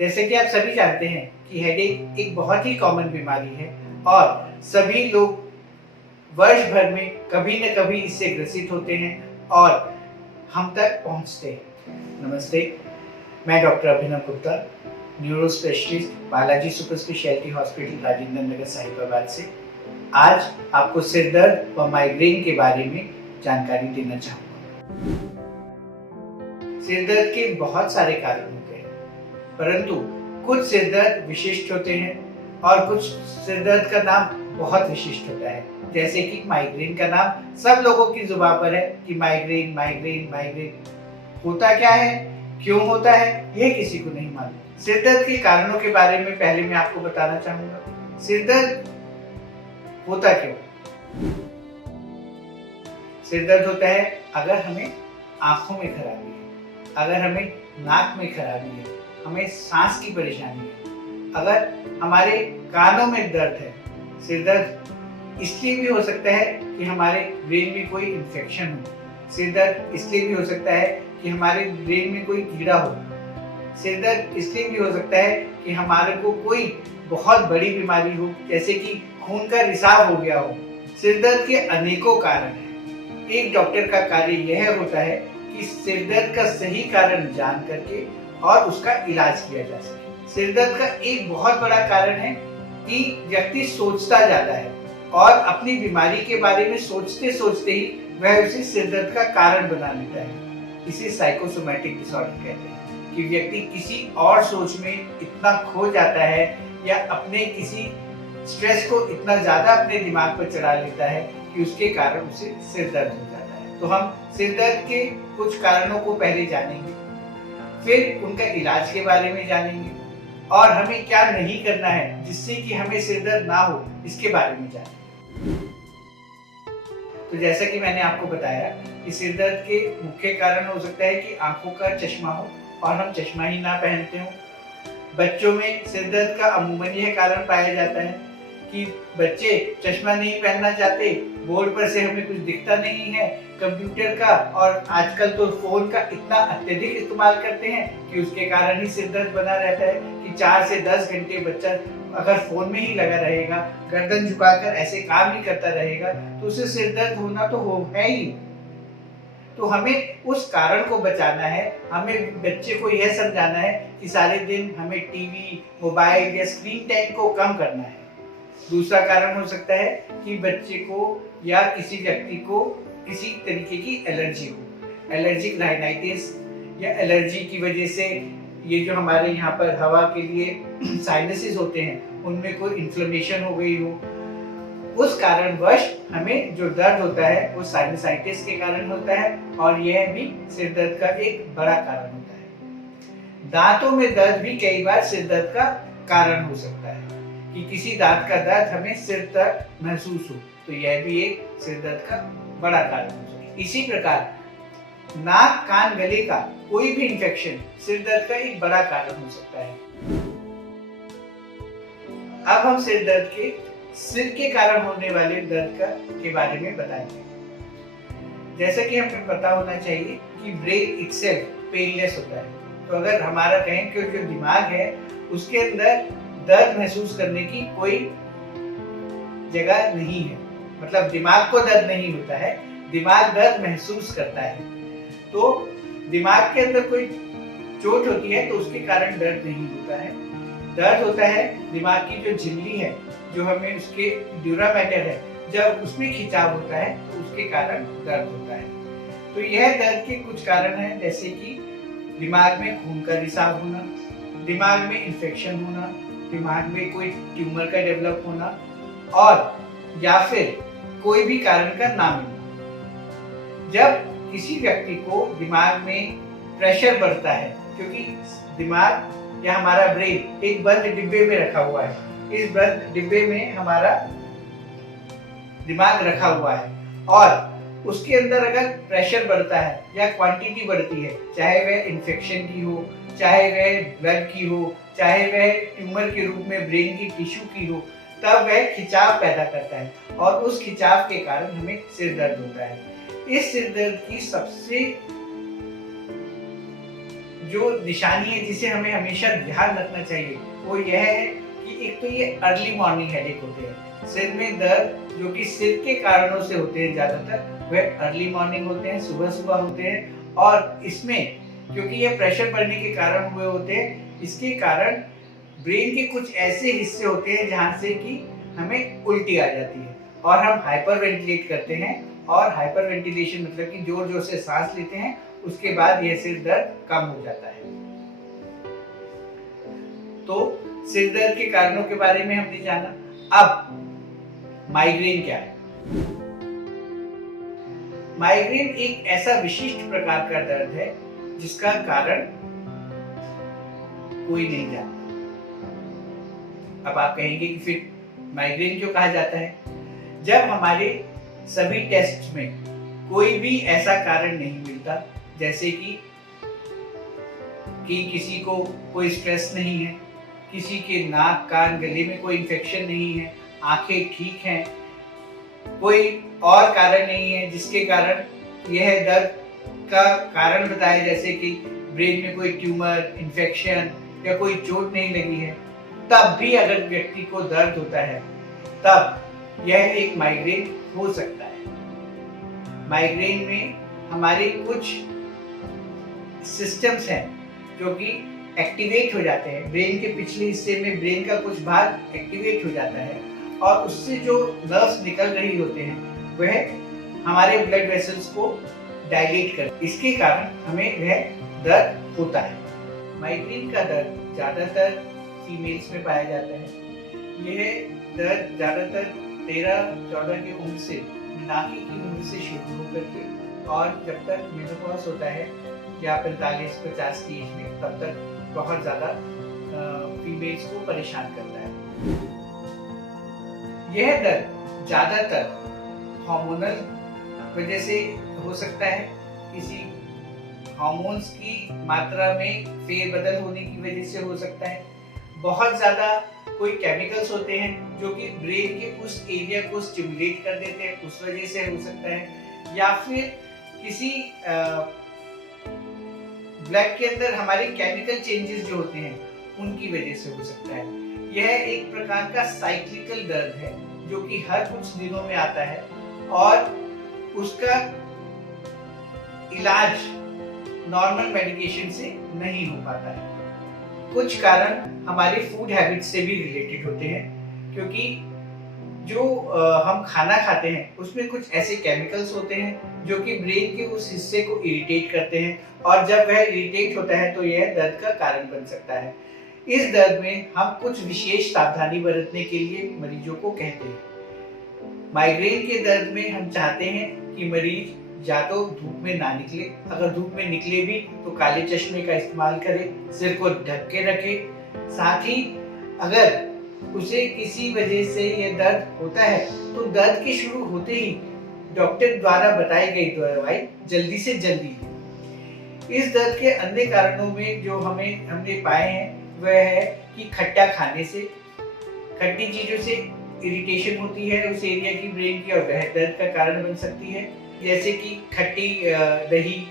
जैसे कि आप सभी जानते हैं कि हेडेक एक बहुत ही कॉमन बीमारी है और सभी लोग वर्ष भर में कभी न कभी इससे ग्रसित होते हैं और हम तक पहुंचते हैं। नमस्ते, मैं doctor Abhinav Gupta, neuro specialist, Balaji super speciality hospital, Rajendra Nagar, Sahibabad से आज आपको सिर दर्द व माइग्रेन के बारे में जानकारी देना चाहूँगा। सिर दर्द के बहुत सारे कारण होते हैं, परंतु कुछ सिर दर्द विशिष्ट होते हैं और कुछ सिर दर्द का नाम बहुत विशिष्ट होता है। जैसे कि माइग्रेन का नाम सब लोगों की जुबान पर है कि माइग्रेन माइग्रेन माइग्रेन। होता क्या है, क्यों होता है, यह किसी को नहीं मालूम। सिर दर्द के कारणों के बारे में पहले मैं आपको बताना चाहूंगा। सिर दर्द होता क्यों? सिर दर्द होता है अगर हमें आंखों में खराबी है, अगर हमें नाक में खराबी है, हमें सांस की परेशानी है, अगर हमारे कानों में दर्द है। सिर दर्द इसलिए भी हो सकता है कि हमारे ब्रेन में कोई इन्फेक्शन हो। सिर दर्द इसलिए भी हो सकता है कि हमारे ब्रेन में कोई कीड़ा हो। सिर दर्द इसलिए भी हो सकता है कि हमारे को कोई बहुत बड़ी बीमारी हो, जैसे कि खून का रिसाव हो गया हो। सिर दर्द के अनेकों कारण हैं। एक डॉक्टर का कार्य यह होता है कि सिर दर्द का सही कारण जान करके और उसका इलाज किया जा सके। सिर दर्द का एक बहुत बड़ा कारण है कि व्यक्ति सोचता जाता है और अपनी बीमारी के बारे में सोचते सोचते ही वह उसे सिर दर्द का कारण बना लेता है। इसे साइकोसोमैटिक डिसऑर्डर कहते हैं कि व्यक्ति किसी और सोच में इतना खो जाता है या अपने किसी स्ट्रेस को इतना ज्यादा अपने दिमाग पर चढ़ा लेता है कि उसके कारण उसे सिर दर्द हो जाता है। तो हम सिर दर्द के कुछ कारणों को पहले जानेंगे, फिर उनका इलाज के बारे में जानेंगे और हमें क्या नहीं करना है जिससे कि हमें सिर दर्द ना हो, इसके बारे में जानेंगे। तो जैसा कि मैंने आपको बताया कि सिर दर्द के मुख्य कारण हो सकता है कि आंखों का चश्मा हो और हम चश्मा ही ना पहनते हो। बच्चों में सिर दर्द का अमूमन यह कारण पाया जाता है कि बच्चे चश्मा नहीं पहनना चाहते, बोर्ड पर से हमें कुछ दिखता नहीं है, कंप्यूटर का और आजकल तो फोन का इतना अत्यधिक इस्तेमाल करते हैं कि उसके कारण ही सिर दर्द बना रहता है कि 4 से 10 घंटे बच्चा अगर फोन में ही लगा रहेगा, गर्दन झुकाकर ऐसे काम ही करता रहेगा, तो उसे सिर दर्द होना तो हो है ही। तो हमें उस कारण को बचाना है। हमें बच्चे को यह समझाना है कि सारे दिन हमें टीवी, मोबाइल या स्क्रीन टाइम को कम करना है। दूसरा कारण हो सकता है कि बच्चे को या किसी व्यक्ति को किसी तरीके की एलर्जी हो, एलर्जिक राइनाइटिस या एलर्जी की वजह से ये जो हमारे यहाँ पर हवा के लिए साइनसेस होते हैं उनमें कोई इन्फ्लेमेशन हो गई हो। उस कारणवश हमें जो दर्द होता है वो साइनसाइटिस के कारण होता है और यह भी सिर दर्द का एक बड़ा कारण होता है। दांतों में दर्द भी कई बार सिर दर्द का कारण हो सकता है कि किसी दांत का दर्द हमें सिर तक महसूस हो, तो यह भी एक सिर दर्द का बड़ा कारण हो सकता है। इसी प्रकार नाक, कान, गले का कोई भी इन्फेक्शन सिर दर्द का एक बड़ा कारण हो सकता है। अब हम सिर दर्द के सिर के कारण होने वाले दर्द के बारे में बताएंगे। जैसा कि हमें पता होना चाहिए कि ब्रेन इटसेल्फ पेनलेस होता है। तो अगर हमारा कहें कि जो दिमाग है उसके अंदर दर्द महसूस करने की कोई जगह नहीं है, मतलब दिमाग को दर्द नहीं होता है, दिमाग दर्द महसूस करता है। तो दिमाग के अंदर कोई चोट होती है तो उसके कारण दर्द नहीं होता है। दर्द होता है दिमाग की जो झिल्ली है, जो हमें उसके ड्यूरा मैटर है, जब उसमें खिंचाव होता है तो उसके कारण दर्द होता है। तो यह दर्द के कुछ कारण हैं, जैसे कि दिमाग में खून का रिसाव होना, दिमाग में इन्फेक्शन होना, दिमाग में कोई ट्यूमर का डेवलप होना और या फिर कोई भी कारण का ना मिलना। जब किसी व्यक्ति को दिमाग में प्रेशर बढ़ता है, क्योंकि दिमाग या हमारा ब्रेन एक बंद डिब्बे में रखा हुआ है, इस बंद डिब्बे में हमारा दिमाग रखा हुआ है और उसके अंदर अगर प्रेशर बढ़ता है या क्वांटिटी बढ़ती है, चाहे वह इन्फेक्शन की हो, चाहे वह ब्लड की हो, चाहे वह ट्यूमर के रूप में ब्रेन की टिश्यू की हो, तब वह खिंचाव पैदा करता है और उस खिंचाव के कारण हमें सिर दर्द होता है। इस सिर दर्द की सबसे जो निशानी है जिसे हमें हमेशा ध्यान रखना चाहिए वो यह है कि एक तो ये अर्ली मॉर्निंग हेडेक होते हैं। सिर में दर्द जो कि सिर के कारणों से होते हैं ज़्यादातर, वह अर्ली मॉर्निंग होते हैं, सुबह सुबह होते हैं। और इसमें क्योंकि ये प्रेशर बढ़ने के कारण हुए होते हैं, इसके कारण ब्रेन के कुछ ऐसे हिस्से होते हैं जहाँ से कि हमें उल्टी आ जाती है और हम हाइपर वेंटिलेट करते हैं। और हाइपर वेंटिलेशन मतलब कि जोर जोर से सांस लेते हैं, उसके बाद यह सिर दर्द कम हो जाता है। तो सिर दर्द के कारणों के बारे में हमने जाना। अब माइग्रेन क्या है? माइग्रेन एक ऐसा विशिष्ट प्रकार का दर्द है जिसका कारण कोई नहीं जानता। अब आप कहेंगे कि फिर माइग्रेन क्यों कहा जाता है? जब हमारे सभी टेस्ट में कोई भी ऐसा कारण नहीं मिलता, जैसे कि किसी को कोई स्ट्रेस नहीं है, किसी के नाक कान गले में कोई इन्फेक्शन नहीं है, आंखें ठीक हैं, कोई और कारण नहीं है जिसके कारण यह दर्द का कारण बताए, जैसे कि ब्रेन में कोई ट्यूमर, इन्फेक्शन या कोई चोट नहीं लगी है, तब भी अगर व्यक्ति को दर्द होता है तब यह एक माइग्रेन हो सकता है। माइग्रेन में हमारे कुछ सिस्टम्स हैं जो कि एक्टिवेट हो जाते हैं। ब्रेन के पिछले हिस्से में ब्रेन का कुछ भाग एक्टिवेट हो जाता है और उससे जो नर्व्स निकल रही होते हैं वह हमारे ब्लड वेसल्स को डायलेट कर, इसके कारण हमें वह दर्द होता है। माइग्रेन का दर्द ज़्यादातर फीमेल्स में पाया जाता है। यह दर्द ज़्यादातर 13-14 की उम्र से, नाकी की उम्र से शुरू होकर के और जब तक मेनोपॉज होता है या 45-50 की एज में, तब तक बहुत ज़्यादा फीमेल्स को परेशान करता है। यह दर्द ज़्यादातर हार्मोनल वजह से हो सकता है, किसी हार्मोन्स की मात्रा में फेरबदल होने की वजह से हो सकता है, बहुत ज़्यादा कोई केमिकल्स होते हैं जो कि ब्रेन के उस एरिया को स्टिमुलेट कर देते हैं, उस वजह से हो सकता है, या फिर किसी ब्लड के अंदर हमारे केमिकल चेंजेस जो होते हैं उनकी वजह से हो सकता है। यह एक प्रकार का साइक्लिकल दर्द है जो कि हर कुछ दिनों में आता है और उसका इलाज नॉर्मल मेडिकेशन से नहीं हो पाता है। कुछ कारण हमारे फूड हैबिट से भी रिलेटेड होते हैं, क्योंकि जो हम खाना खाते हैं उसमें कुछ ऐसे केमिकल्स होते हैं जो कि ब्रेन के उस हिस्से को इरिटेट करते हैं और जब वह इरिटेट होता है तो यह दर्द का कारण बन सकता है। इस दर्द में हम कुछ विशेष सावधानी बरतने के लिए मरीजों को कहते हैं। माइग्रेन के दर्द में हम चाहते हैं कि मरीज या तो धूप में ना निकले, अगर धूप में निकले भी तो काले चश्मे का इस्तेमाल करे, सिर को ढक के रखे। साथ ही अगर उसे किसी वजह से ये दर्द होता है तो दर्द के शुरू होते ही डॉक्टर द्वारा बताई गई दवाई जल्दी से जल्दी लें। इस दर्द के अन्य कारणों में जो हमने पाए हैं वह है कि खट्टा खाने से, खट्टी चीजों से इरिटेशन होती है उस एरिया की ब्रेन की और वह दर्द का कारण बन सकती है, जैसे कि खट्टी दही,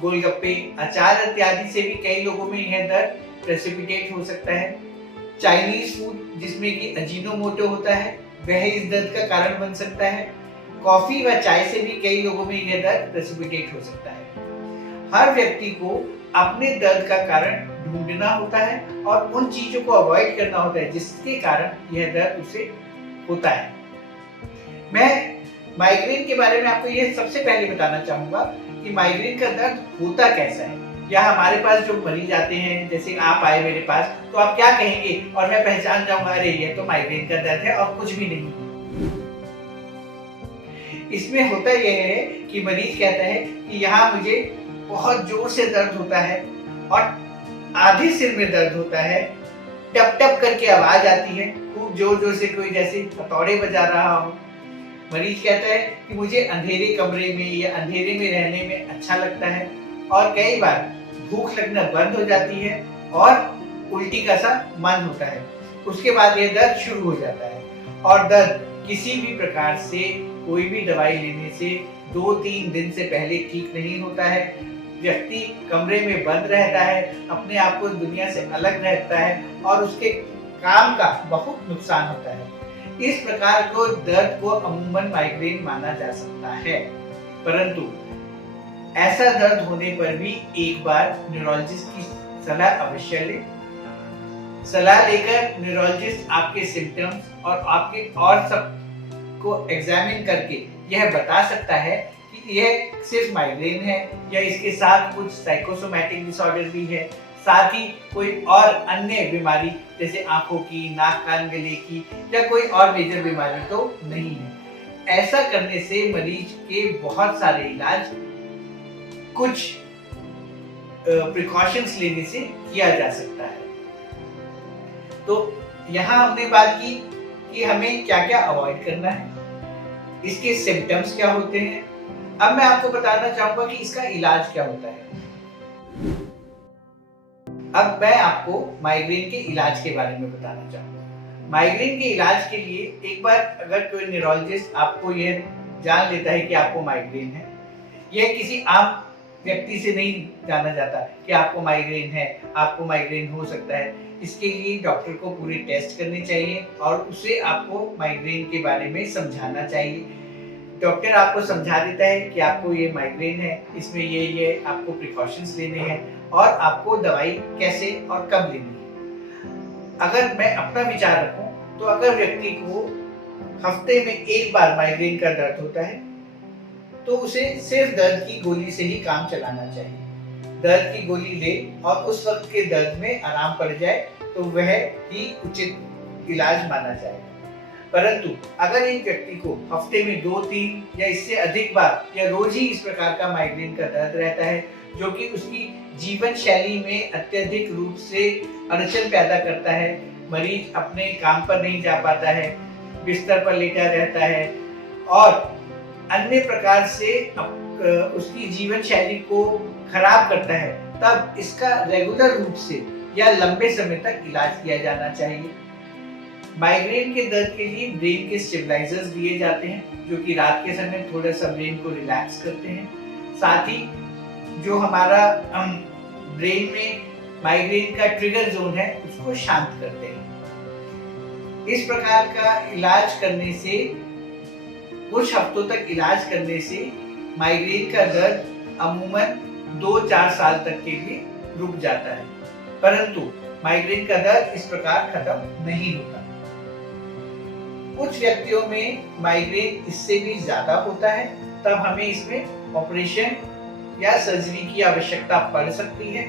गोलगप्पे, अचार इत्यादि से भी कई लोगों में यह दर्द प्रेसिपिटेट हो सकता है। चाइनीज फूड जिसमें कि अजीनोमोटो होता है वह इस दर्द का कारण बन सकता है। कॉफी व चाय से भी कई लोगों में यह दर्द प्रेसिपिटेट हो सकता है। हर व्यक्ति को अपने दर्द का कारण ढूंढना होता है और उन चीजों को अवॉइड करना होता है जिसके कारण यह दर्द उसे होता है। मैं माइग्रेन के बारे में आपको यह सबसे पहले बताना चाहूंगा कि माइग्रेन का दर्द होता कैसा है। या हमारे पास जो मरीज आते हैं, जैसे आप आए मेरे पास, तो आप क्या कहेंगे और मैं पहचान जाऊंगा, अरे ये तो माइग्रेन का दर्द है और कुछ भी नहीं। इसमें होता यह है कि मरीज कहता है कि यहाँ मुझे बहुत जोर से दर्द होता है और आधे सिर में दर्द होता है, टप टप करके आवाज आती है, खूब जोर जोर से कोई जैसे हथौड़े बजा रहा हो। मरीज कहता है कि मुझे अंधेरे कमरे में या अंधेरे में रहने में अच्छा लगता है और कई बार भूख लगना बंद हो जाती है और उल्टी का सा मन होता है। उसके बाद यह दर्द शुरू हो जाता है और दर्द किसी भी प्रकार से, कोई भी दवाई लेने से 2-3 दिन से पहले ठीक नहीं होता है। व्यक्ति कमरे में बंद रहता है, अपने आप को दुनिया से अलग रहता है और उसके काम का बहुत नुकसान होता है। इस प्रकार को दर्द को अमूमन माइग्रेन माना जा सकता है। परंतु ऐसा दर्द होने पर भी एक बार न्यूरोलॉजिस्ट की सलाह अवश्य लें। सलाह लेकर न्यूरोलॉजिस्ट आपके सिम्टम्स और आपके और सब को एग्जामिन करके यह बता सकता है कि यह सिर्फ माइग्रेन है या इसके साथ कुछ साइकोसोमैटिक डिसऑर्डर भी है, साथ ही कोई और अन्य बीमारी जैसे आंखों की, नाक कान गले की या कोई और मेजर बीमारी तो नहीं है। ऐसा करने से मरीज के बहुत सारे इलाज कुछ प्रिकॉशंस लेने से किया जा सकता है। तो यहाँ हमने बात की कि हमें क्या क्या अवॉइड करना है, इसके सिम्टम्स क्या होते हैं। अब मैं आपको बताना चाहूंगा कि इसका इलाज क्या होता है। अब मैं आपको माइग्रेन के इलाज के बारे में बताना चाहूंगा। माइग्रेन के इलाज के लिए एक बार अगर कोई न्यूरोलॉजिस्ट आपको यह जान लेता है कि आपको माइग्रेन है, यह किसी आम व्यक्ति से नहीं जाना जाता कि आपको माइग्रेन है, आपको माइग्रेन हो सकता है। इसके लिए डॉक्टर को पूरे टेस्ट करने चाहिए और उसे आपको माइग्रेन के बारे में समझाना चाहिए। डॉक्टर आपको समझा देता है कि आपको ये माइग्रेन है, इसमें ये आपको प्रिकॉशंस लेने हैं और आपको दवाई कैसे और कब लेनी है। अगर मैं अपना विचार रखूं तो अगर व्यक्ति को हफ्ते में एक बार माइग्रेन का दर्द होता है तो उसे सिर्फ दर्द की गोली से ही काम चलाना चाहिए। दर्द की गोली ले और उस वक्त के दर्द में आराम पड़ जाए तो वह ही उचित इलाज माना जाएगा। परंतु अगर एक व्यक्ति को हफ्ते में 2-3 या इससे अधिक बार या रोज ही इस प्रकार का माइग्रेन का दर्द रहता है जो कि उसकी जीवन शैली में अत्यधिक रूप से अड़चन पैदा करता है, मरीज अपने काम पर नहीं जा पाता है, बिस्तर पर लेटा रहता है और अन्य प्रकार से उसकी जीवन शैली को खराब करता है, तब इसका रेगुलर रूप से या लंबे समय तक इलाज किया जाना चाहिए। माइग्रेन के दर्द के लिए ब्रेन के स्टेबलाइजर्स दिए जाते हैं जो कि रात के समय थोड़ा सा ब्रेन को रिलैक्स करते हैं, साथ ही जो हमारा ब्रेन में माइग्रेन का ट्रिगर जोन है उसको शांत करते हैं। इस प्रकार का इलाज करने से, कुछ हफ्तों तक इलाज करने से माइग्रेन का दर्द अमूमन 2-4 साल तक के लिए रुक जाता है, परंतु माइग्रेन का दर्द इस प्रकार खत्म नहीं होता। कुछ व्यक्तियों में माइग्रेन इससे भी ज्यादा होता है, तब हमें इसमें ऑपरेशन या सर्जरी की आवश्यकता पड़ सकती है।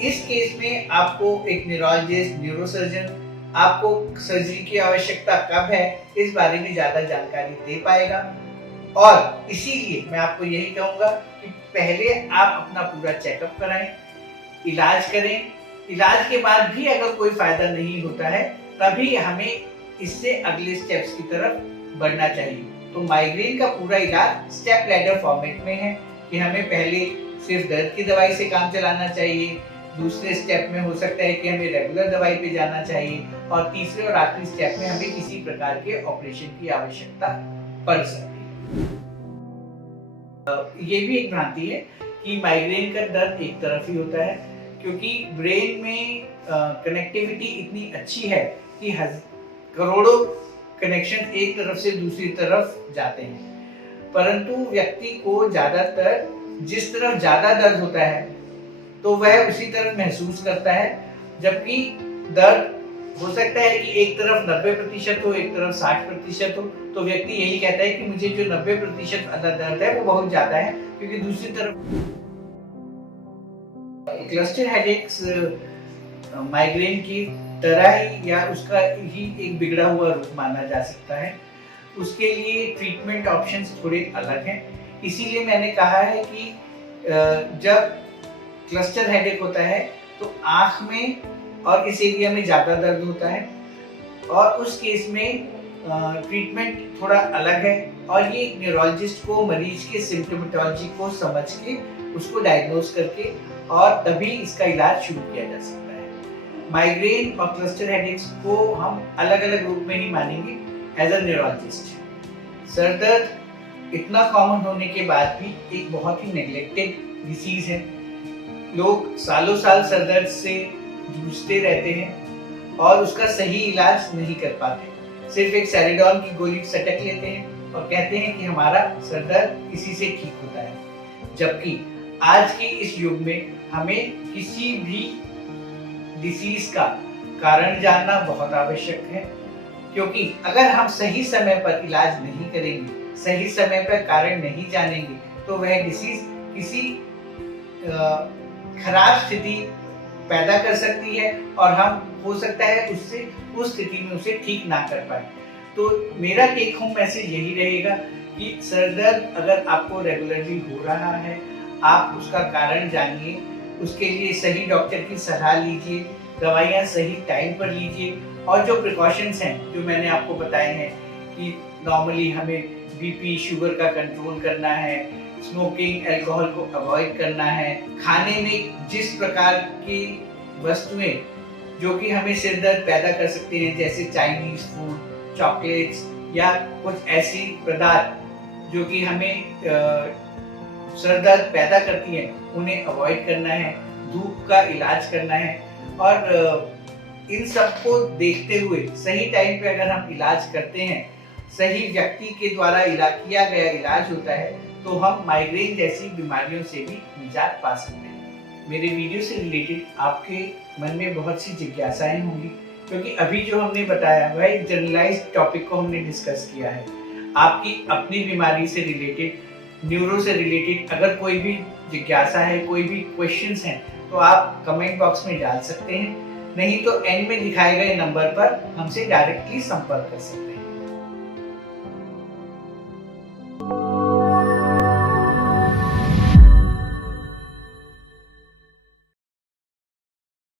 इस केस में आपको एक न्यूरोलॉजिस्ट, न्यूरोसर्जन आपको सर्जरी की आवश्यकता कब है इस बारे में ज्यादा जानकारी दे पाएगा। और इसीलिए मैं आपको यही कहूंगा कि पहले आप अपना पूरा चेकअप कराएं, इलाज करें। इलाज के बाद भी अगर कोई फायदा नहीं होता है तभी हमें इससे अगले स्टेप्स की तरफ बढ़ना चाहिए। तो माइग्रेन का पूरा इलाज स्टेप लैडर फॉर्मेट में है कि हमें पहले सिर्फ दर्द की दवाई से काम चलाना चाहिए, दूसरे स्टेप में हो सकता है कि हमें रेगुलर दवाई पे जाना चाहिए और तीसरे और आखिरी स्टेप में हमें किसी प्रकार के ऑपरेशन की आवश्यकता पड़ सकती है। ये भी एक भ्रांति है कि माइग्रेन का दर्द एक तरफ ही होता है, क्योंकि ब्रेन में कनेक्टिविटी इतनी अच्छी है कि करोड़ों कनेक्शन एक तरफ से दूसरी तरफ जाते हैं, परंतु व्यक्ति को ज्यादातर जिस तरफ ज्यादा दर्द होता है तो वह उसी तरफ महसूस करता है, जबकि दर्द हो सकता है कि एक तरफ 90% हो, एक तरफ 60% हो, तो व्यक्ति यही कहता है कि मुझे जो 90% वाला दर्द है वो बहुत ज्यादा है, क्योंकि दूसरी तरफ क्लस्टर हेडेक्स माइग्रेन की तरह ही या उसका ही एक बिगड़ा हुआ रूप माना जा सकता है। उसके लिए ट्रीटमेंट ऑप्शंस थोड़े अलग हैं, इसीलिए मैंने कहा है कि जब क्लस्टर हेडेक होता है तो आँख में और इस एरिया में ज़्यादा दर्द होता है और उस केस में ट्रीटमेंट थोड़ा अलग है और ये न्यूरोलॉजिस्ट को मरीज के सिम्टोमेटोलॉजी को समझ के उसको डायग्नोज करके और तभी इसका इलाज शुरू किया जा सकता है। माइग्रेन और क्लस्टर हेडेक्स को हम अलग अलग रूप में ही मानेंगे एज अ न्यूरोलॉजिस्ट। सर दर्द इतना कॉमन होने के बाद भी एक बहुत ही नेग्लेक्टेड डिसीज है। लोग सालों साल सर दर्द से जूझते रहते हैं और उसका सही इलाज नहीं कर पाते। सिर्फ एक सेरिडॉन की गोली सटक लेते हैं और कहते हैं कि हमारा सर दर्द इसी से ठीक होता है। जबकि आज के इस युग में हमें किसी भी डिसीज का कारण जानना बहुत आवश्यक है, क्योंकि अगर हम सही समय पर इलाज नहीं करेंगे, सही समय पर कारण नहीं जानेंगे, तो वह डिसीज किसी खराब स्थिति पैदा कर सकती है और हम हो सकता है उससे उस स्थिति में उसे ठीक ना कर पाए। तो मेरा टेक होम मैसेज यही रहेगा कि सर दर्द अगर आपको रेगुलरली हो रहा है, आप उसका कारण जानिए, उसके लिए सही डॉक्टर की सलाह लीजिए, दवाइयाँ सही टाइम पर लीजिए और जो प्रिकॉशंस हैं जो मैंने आपको बताए हैं कि नॉर्मली हमें बीपी शुगर का कंट्रोल करना है, स्मोकिंग अल्कोहल को अवॉइड करना है, खाने में जिस प्रकार की वस्तुएं जो कि हमें सिर दर्द पैदा कर सकती हैं जैसे चाइनीज फूड, चॉकलेट्स या कुछ ऐसी पदार्थ जो कि हमें सर दर्द पैदा करती हैं, उन्हें अवॉइड करना है, धूप का इलाज करना है और इन सबको देखते हुए सही टाइम पे अगर हम इलाज करते हैं, सही व्यक्ति के द्वारा किया गया इलाज होता है, तो हम माइग्रेन जैसी बीमारियों से भी निजात पा सकते हैं। मेरे वीडियो से रिलेटेड आपके मन में बहुत सी जिज्ञासाएं होंगी, क्योंकि अभी जो हमने बताया वह एक जनरलाइज्ड टॉपिक को हमने डिस्कस किया है। आपकी अपनी बीमारी से रिलेटेड, न्यूरो से रिलेटेड अगर कोई भी जिज्ञासा है, कोई भी क्वेश्चंस हैं, तो आप कमेंट बॉक्स में डाल सकते हैं, नहीं तो एंड में दिखाए गए नंबर पर हमसे डायरेक्टली संपर्क कर सकते हैं।